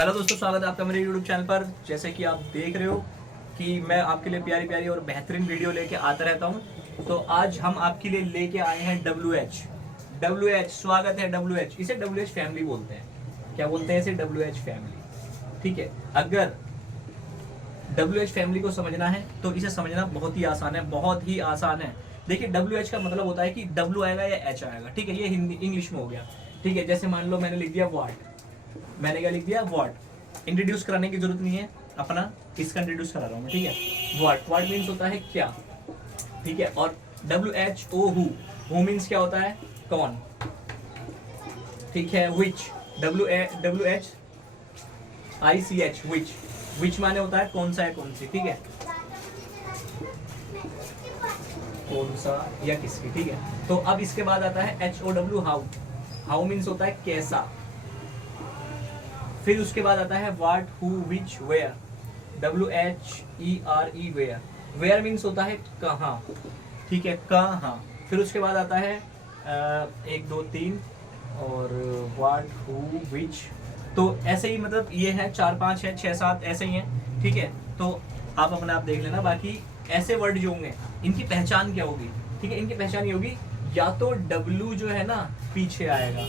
Hello दोस्तों, स्वागत है आपका मेरे YouTube चैनल पर। जैसे कि आप देख रहे हो कि मैं आपके लिए प्यारी प्यारी और बेहतरीन वीडियो लेके आता रहता हूं। तो आज हम आपके लिए लेके आए हैं WH। स्वागत है WH। इसे WH फैमिली बोलते हैं। क्या बोलते हैं इसे? WH family. ठीक है, अगर WH फैमिली को समझना है तो इसे समझना बहुत ही आसान है, बहुत ही आसान है। देखिए, WH का मतलब होता है कि W आएगा या H आएगा। ठीक है, ये हिंदी इंग्लिश में हो गया। ठीक है, जैसे मान लो मैंने लिख दिया वॉट। मैंने क्या लिख दिया? वॉट। इंट्रोड्यूस कराने की जरूरत नहीं है, अपना इसका इंट्रोड्यूस करा रहा हूँ मैं। ठीक है, वॉट वॉट मीन्स होता है क्या। ठीक है, और WHO हु मीन्स क्या होता है? कौन। ठीक है, विच WHICH विच माने होता है कौन सा है, कौन सी। ठीक है, कौन सा या किसकी। ठीक है, तो अब इसके बाद आता है HOW हाउ मीन्स होता है कैसा। फिर उसके बाद आता है what who which where WHERE where means होता है कहाँ। ठीक है, कहाँ। फिर उसके बाद आता है 1 2 3 और व्हाट हु विच। तो ऐसे ही मतलब ये है 4 5 है 6 7 ऐसे ही है। ठीक है, तो आप अपने आप देख लेना। बाकी ऐसे वर्ड जो होंगे इनकी पहचान क्या होगी? ठीक है, इनकी पहचान ये होगी या तो W जो है ना पीछे आएगा,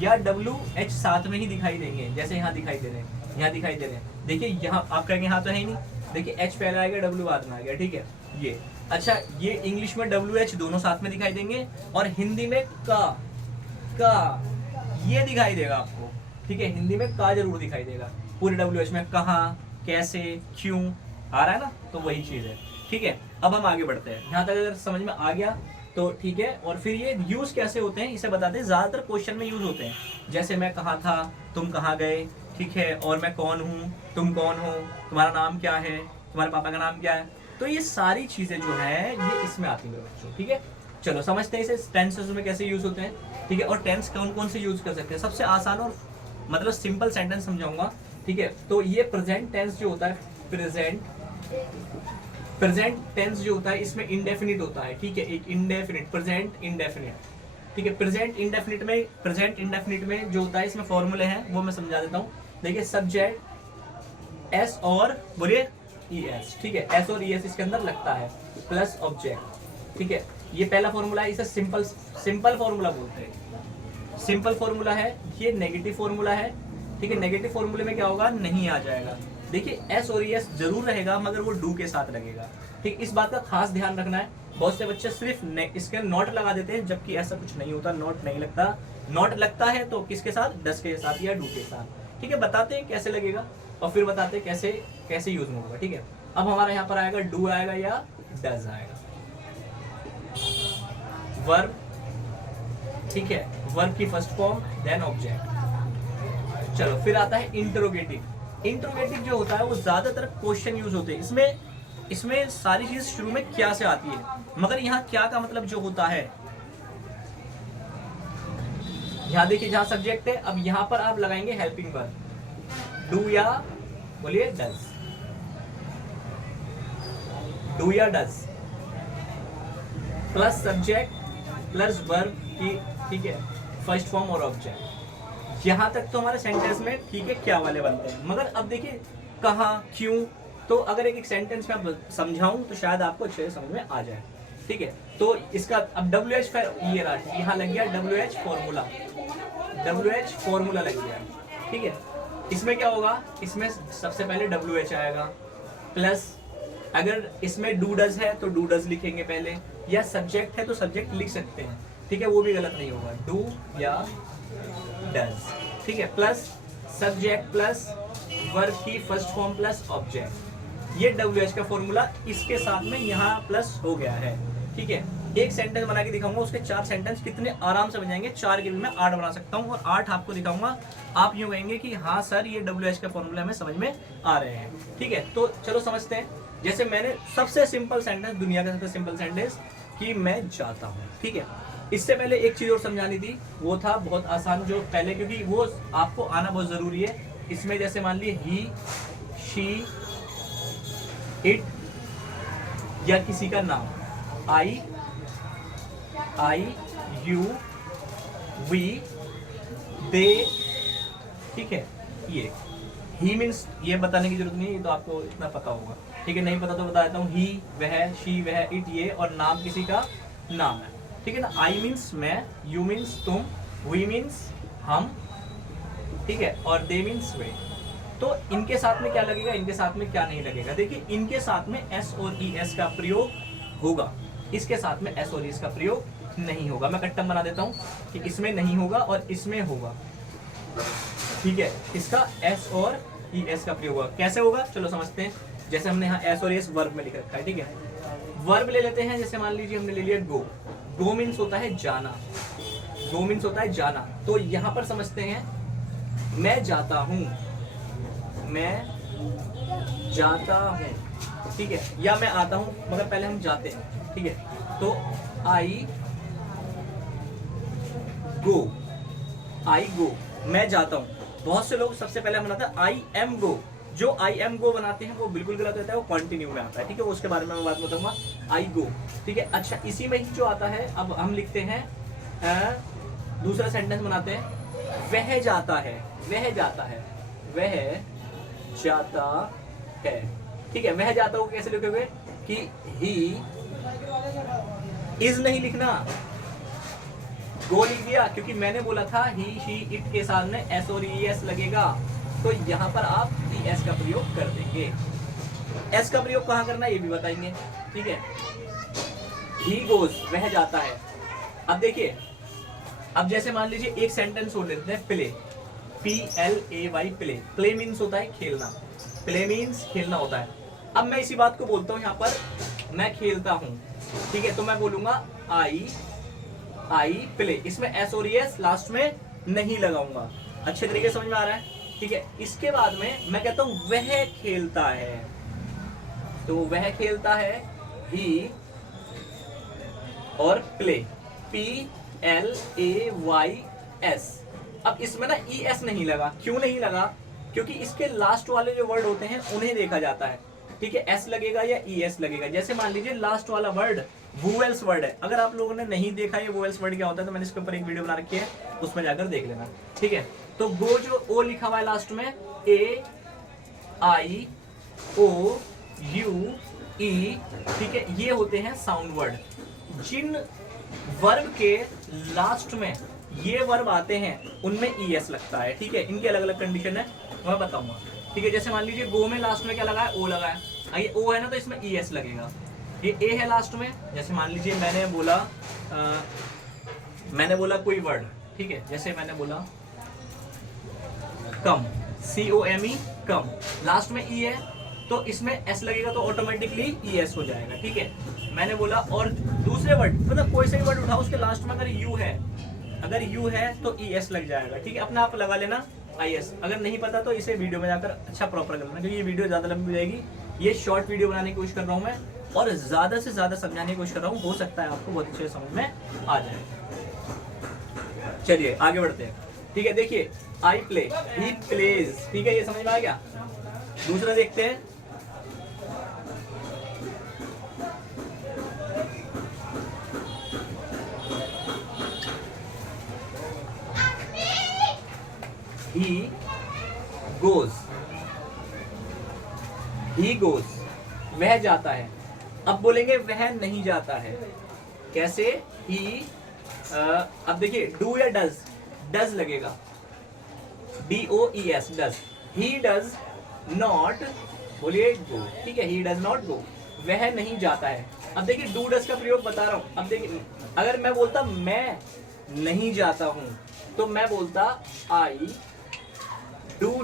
या WH साथ में ही दिखाई देंगे। जैसे यहाँ दिखाई दे रहे हैं, यहाँ दिखाई दे रहे हैं। देखिए यहाँ आप कहेंगे यहाँ तो है ही नहीं। देखिए H पहले आएगा, W बाद में आ गया। ठीक है, ये अच्छा, ये इंग्लिश में WH दोनों साथ में दिखाई देंगे और हिंदी में का ये दिखाई देगा आपको। ठीक है, हिंदी में का जरूर दिखाई देगा। पूरे WH में कहाँ, कैसे, क्यों आ रहा है ना, तो वही चीज है। ठीक है, अब हम आगे बढ़ते हैं। यहाँ तक अगर समझ में आ गया तो ठीक है। और फिर ये यूज कैसे होते हैं इसे बताते हैं। ज्यादातर क्वेश्चन में यूज होते हैं, जैसे मैं कहाँ था, तुम कहाँ गए। ठीक है, और मैं कौन हूँ, तुम कौन हो, तुम्हारा नाम क्या है, तुम्हारे पापा का नाम क्या है। तो ये सारी चीजें जो है ये इसमें आती है बच्चों। ठीक है, चलो समझते हैं इसे टेंसेस में कैसे यूज होते हैं। ठीक है, और टेंस कौन कौन से यूज कर सकते हैं। सबसे आसान और मतलब सिंपल सेंटेंस समझाऊंगा। ठीक है, तो ये प्रेजेंट टेंस जो होता है, प्रेजेंट टेंस जो होता है इसमें इंडेफिनिट होता है। ठीक है, एक इंडेफिनिट, प्रेजेंट इंडेफिनिट। ठीक है, प्रेजेंट इंडेफिनिट में जो होता है इसमें फॉर्मूले हैं, वो मैं समझा देता हूँ। देखिए, सब्जेक्ट S और बोलिए ES। ठीक है, S और ES इसके अंदर लगता है, प्लस ऑब्जेक्ट। ठीक है, ये पहला फॉर्मूला है, इसे सिंपल फॉर्मूला बोलते हैं। सिंपल फॉर्मूला है, ये नेगेटिव फॉर्मूला है। ठीक है, नेगेटिव फॉर्मूले में क्या होगा? नहीं आ जाएगा। देखिए, S और ES जरूर रहेगा मगर वो डू के साथ लगेगा। ठीक, इस बात का खास ध्यान रखना है। बहुत से बच्चे सिर्फ इसके नॉट लगा देते हैं, जबकि ऐसा कुछ नहीं होता। नॉट नहीं लगता। नॉट लगता है तो किसके साथ? डस के साथ या डू के साथ। ठीक है, बताते हैं कैसे लगेगा और फिर बताते हैं कैसे कैसे यूज में होगा। ठीक है, अब हमारा यहाँ पर आएगा डू आएगा या डज आएगा। वर्ब। ठीक है, वर्ब की फर्स्ट फॉर्म, देन ऑब्जेक्ट। चलो, फिर आता है इंटरोगेटिव। इंटरोगेटिव जो होता है वो ज्यादातर क्वेश्चन यूज होते हैं। इसमें सारी चीज शुरू में क्या से आती है, मगर यहाँ क्या का मतलब जो होता है, यहाँ देखिए जहां सब्जेक्ट है, अब यहाँ पर आप लगाएंगे हेल्पिंग वर्ब, डू या बोलिए डज, डू या does plus subject plus verb की। ठीक है, फर्स्ट फॉर्म और ऑब्जेक्ट। यहां तक तो हमारे सेंटेंस में ठीक है क्या वाले बनते हैं। मगर अब देखिए कहाँ, क्यों, तो अगर एक सेंटेंस में आप समझाऊं तो शायद आपको अच्छे से समझ में आ जाए। ठीक है, तो इसका अब WH ये रहा, यहाँ लग गया WH फॉर्मूला लग गया। ठीक है, इसमें क्या होगा? इसमें सबसे पहले WH आएगा, प्लस अगर इसमें डू डज है तो डू डज लिखेंगे पहले, या सब्जेक्ट है तो सब्जेक्ट लिख सकते हैं। ठीक है, वो भी गलत नहीं होगा, डू या डज। ठीक है, प्लस सब्जेक्ट प्लस वर्ब की फर्स्ट फॉर्म प्लस ऑब्जेक्ट। ये WH का फॉर्मूला इसके साथ में यहाँ प्लस हो गया है। ठीक है, एक सेंटेंस बना के दिखाऊंगा, उसके 4 सेंटेंस कितने आराम से बन जाएंगे। 4 के भी मैं 8 बना सकता हूँ और 8 आपको दिखाऊंगा। आप यूँ कहेंगे कि हाँ सर ये WH का फॉर्मूला हमें समझ में आ रहे हैं। ठीक है, तो चलो समझते हैं। जैसे मैंने सबसे सिंपल सेंटेंस, दुनिया का सबसे सिंपल सेंटेंस कि मैं जाता हूँ। ठीक है, इससे पहले एक चीज और समझानी थी, वो था बहुत आसान जो पहले, क्योंकि वो आपको आना बहुत जरूरी है। इसमें जैसे मान लीजिए ही, शी, इट या किसी का नाम, आई, यू, वी, दे। ठीक है, ये ही मीन्स ये बताने की जरूरत नहीं है, ये तो आपको इतना पता होगा, ठीक है। नहीं पता तो बता देता हूँ, ही वह, शी वह, इट ये, और नाम किसी का नाम है, ठीक है ना। आई मीन्स मैं, यू मीन्स तुम, वी मीन्स हम, ठीक है, और दे मीन्स वे। तो इनके साथ में क्या लगेगा, इनके साथ में क्या नहीं लगेगा। देखिए इनके साथ में एस और ई एस का प्रयोग होगा, इसके साथ में एस और ई एस का प्रयोग नहीं होगा। मैं कट्टम बना देता हूँ कि इसमें नहीं होगा और इसमें होगा, ठीक है। इसका एस और ई एस का प्रयोग होगा। कैसे होगा चलो समझते हैं। जैसे हमने यहाँ एस और एस वर्ब में लिख रखा है, ठीक है। वर्ब ले लेते हैं, जैसे मान लीजिए हमने ले लिया गो। गो मीन्स होता है जाना, गो मीन्स होता है जाना। तो यहाँ पर समझते हैं मैं जाता हूँ, मैं जाता हूँ, ठीक है, या मैं आता हूँ, मगर पहले हम जाते हैं, ठीक है। तो आई गो, आई गो, मैं जाता हूँ। बहुत से लोग सबसे पहले बनाते हैं आई एम गो। जो आई एम गो बनाते हैं वो बिल्कुल गलत होता है, वो कंटिन्यू में आता है, ठीक है। उसके बारे में मैं बात बताऊंगा, आई गो, ठीक है। अच्छा इसी में ही जो आता है, अब हम लिखते हैं दूसरा सेंटेंस बनाते हैं, वह जाता है, वह जाता है, वह जाता है, ठीक है। वह जाता हो कैसे लिखोगे कि ही इज नहीं लिखना, गो लिख दिया, क्योंकि मैंने बोला था ही शी इट के साथ में एस और ई एस लगेगा, तो यहाँ पर आप ई एस का प्रयोग कर देंगे। एस का प्रयोग कहाँ करना है ये भी बताएंगे, ठीक है। ही गोज, वह जाता है। अब देखिए, अब जैसे मान लीजिए एक सेंटेंस हो लेते हैं, play, P L A Y, play. Play means होता है खेलना, प्ले मीन्स खेलना होता है। अब मैं इसी बात को बोलता हूँ यहाँ पर, मैं खेलता हूँ, ठीक है। तो मैं बोलूंगा आई प्ले, इसमें एस और एस लास्ट में नहीं लगाऊंगा। अच्छे तरीके से समझ में आ रहा है, ठीक है। इसके बाद में मैं कहता हूं वह खेलता है, तो वह खेलता है, ही और play, P L A Y S. अब इसमें ना ई एस नहीं लगा, क्यों नहीं लगा, क्योंकि इसके लास्ट वाले जो वर्ड होते हैं उन्हें देखा जाता है, ठीक है। एस लगेगा या ई एस लगेगा। जैसे मान लीजिए लास्ट वाला वर्ड वोवेल्स वर्ड है, अगर आप लोगों ने नहीं देखा ये वोवेल्स वर्ड क्या होता है तो मैंने इसके ऊपर एक वीडियो बना रखी है, उसमें जाकर देख लेना, ठीक है। तो गो जो ओ लिखा हुआ है लास्ट में, ए आई ओ यू ई, ठीक है, ये होते हैं साउंड वर्ड। जिन वर्ब के लास्ट में ये वर्ब आते हैं उनमें ई एस लगता है, ठीक है। इनकी अलग अलग कंडीशन है, मैं बताऊंगा, ठीक है। जैसे मान लीजिए गो में लास्ट में क्या लगा है, ओ लगा है, ये ओ है ना तो इसमें ई एस लगेगा। ये ए है लास्ट में, जैसे मान लीजिए मैंने बोला कोई वर्ड, ठीक है। जैसे मैंने बोला कम, सी ओ एम ई, कम, लास्ट में ई है तो इसमें एस लगेगा, तो ऑटोमेटिकली ई एस हो जाएगा, ठीक है। मैंने बोला, और दूसरे वर्ड मतलब कोई सा भी वर्ड उठाओ उसके लास्ट में अगर यू है, अगर यू है तो ई एस लग जाएगा, ठीक है। अपने आप लगा लेना आई एस। अगर नहीं पता तो इसे वीडियो में जाकर अच्छा प्रॉपर कर लेना, क्योंकि ये वीडियो ज्यादा लंबी हो जाएगी। ये शॉर्ट वीडियो बनाने की कोशिश कर रहा हूँ मैं, और ज्यादा से ज्यादा समझाने की कोशिश कर रहा हूँ, हो सकता है आपको बहुत अच्छे समझ में आ जाए। चलिए आगे बढ़ते हैं, ठीक है। देखिए आई प्ले, ही प्लेज, ठीक है, ये समझ में आ गया। दूसरा देखते हैं, he goes, he goes, वह जाता है। अब बोलेंगे वह नहीं जाता है, कैसे, he अब देखिए डू या डज, डज लगेगा, D O E S, does. he does not, बोलिए गो, ठीक है, he does not go, वह नहीं जाता है। अब देखिए डू डज का प्रयोग बता रहा हूं। अब देखिए अगर मैं बोलता मैं नहीं जाता हूं तो मैं बोलता आई डू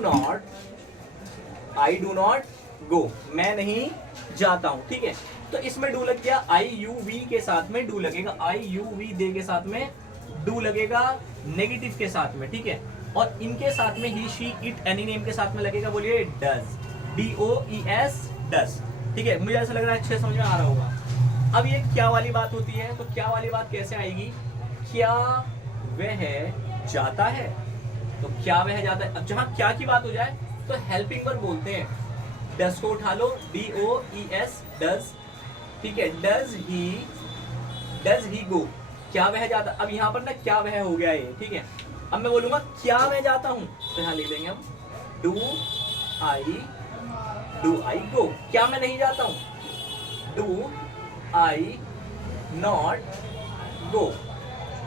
नॉट गो, मैं नहीं जाता हूं, ठीक है। तो इसमें डू लग गया, आई यू वी के साथ में डू लगेगा, आई यू वी दे के साथ में डू लगेगा, नेगेटिव के साथ में, ठीक है। और इनके साथ में ही शी इट एनी नेम के साथ में लगेगा, बोलिए does, D O E S, does, ठीक है। मुझे ऐसा लग रहा है अच्छे समझ में आ रहा होगा। अब ये क्या वाली बात होती है, तो क्या वाली बात कैसे आएगी, क्या वह जाता है, तो क्या वह जाता है। अब जहां क्या की बात हो जाए तो हेल्पिंग वर्ब बोलते हैं, डज को उठा लो, D O E S, does, ठीक है। डज ही गो, क्या वह जाता। अब यहाँ पर ना क्या वह हो गया ये, ठीक है। अब मैं बोलूंगा क्या मैं जाता हूं, तो यहाँ लिख देंगे हम डू आई गो, क्या मैं नहीं जाता हूँ? Do I not go.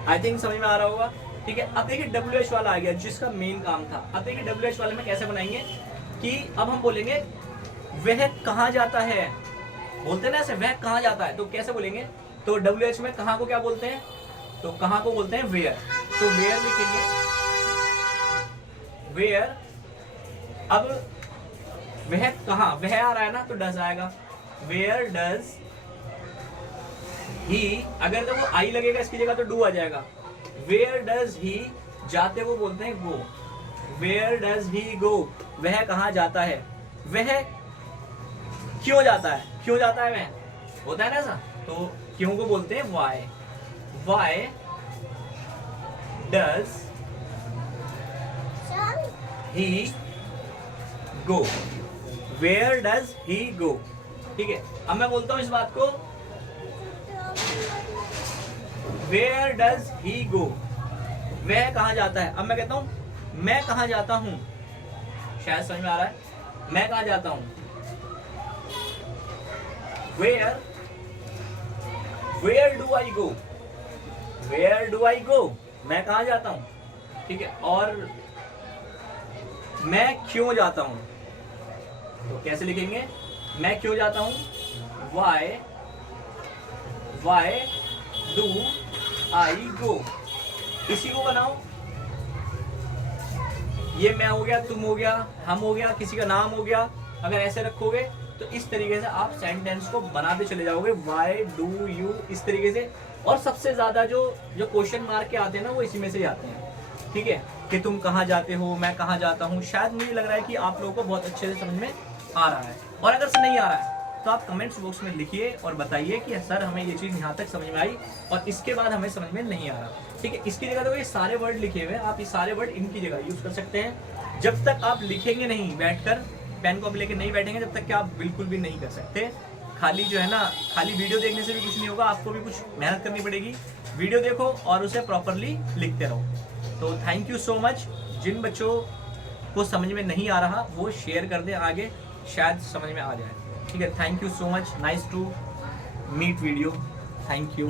I think समझ में आ रहा होगा। ठीक है, अब देखिए WH वाला आ गया जिसका मेन काम था। अब देखिए WH वाले में कैसे बनाएंगे कि अब हम बोलेंगे वह कहाँ जाता है, बोलते हैं ना ऐसे, वह कहाँ जाता है, तो कैसे बोलेंगे? तो WH में कहाँ को क्या बोलते हैं? तो कहाँ को बोलते हैं वेयर। तो वेयर लिखेंगे, वेयर। अब वह कहाँ, वह आ रहा है ना, तो डज आएगा। वेयर डज ही, अगर तो वो आई लगेगा इसकी जगह तो डू आ जाएगा। वेयर डज ही, जाते को बोलते हैं गो। वेयर डज ही गो, वह कहाँ जाता है। वह क्यों जाता है, क्यों जाता है वह, होता है ना ऐसा, तो क्यों को बोलते हैं why. Why does he go, where does he go. ठीक है, अब मैं बोलता हूं इस बात को, वेयर डज ही गो, वह कहाँ जाता है। अब मैं कहता हूं मैं कहाँ जाता हूं, शायद समझ में आ रहा है, मैं कहाँ जाता हूं। Where, where do I go, where do I go, मैं कहाँ जाता हूं। ठीक है, और मैं क्यों जाता हूं, तो कैसे लिखेंगे? मैं क्यों जाता हूं, वाई, वाई डू आई गो। इसी को बनाओ, ये मैं हो गया, तुम हो गया, हम हो गया, किसी का नाम हो गया। अगर ऐसे रखोगे तो इस तरीके से आप सेंटेंस को बनाते चले जाओगे, वाई डू यू, इस तरीके से। और सबसे ज्यादा जो क्वेश्चन मार्क के आते हैं ना, वो इसी में से आते हैं। ठीक है, कि तुम कहाँ जाते हो, मैं कहाँ जाता हूँ। शायद मुझे लग रहा है कि आप लोगों को बहुत अच्छे से समझ में आ रहा है, और अगर से नहीं आ रहा है तो आप कमेंट्स बॉक्स में लिखिए और बताइए कि सर हमें ये चीज़ यहाँ तक समझ में आई और इसके बाद हमें समझ में नहीं आ रहा। ठीक है, इसकी जगह तो ये सारे वर्ड लिखे हुए हैं, आप ये सारे वर्ड इनकी जगह यूज कर सकते हैं। जब तक आप लिखेंगे नहीं बैठकर, पेन को आप लेकर नहीं बैठेंगे, जब तक कि आप बिल्कुल भी नहीं कर सकते। खाली जो है ना, खाली वीडियो देखने से भी कुछ नहीं होगा, आपको भी कुछ मेहनत करनी पड़ेगी। वीडियो देखो और उसे प्रॉपरली लिखते रहो। तो थैंक यू सो मच। जिन बच्चों को समझ में नहीं आ रहा वो शेयर कर दें आगे, शायद समझ में आ जाए। ठीक है, thank you so much, nice to meet video, thank you.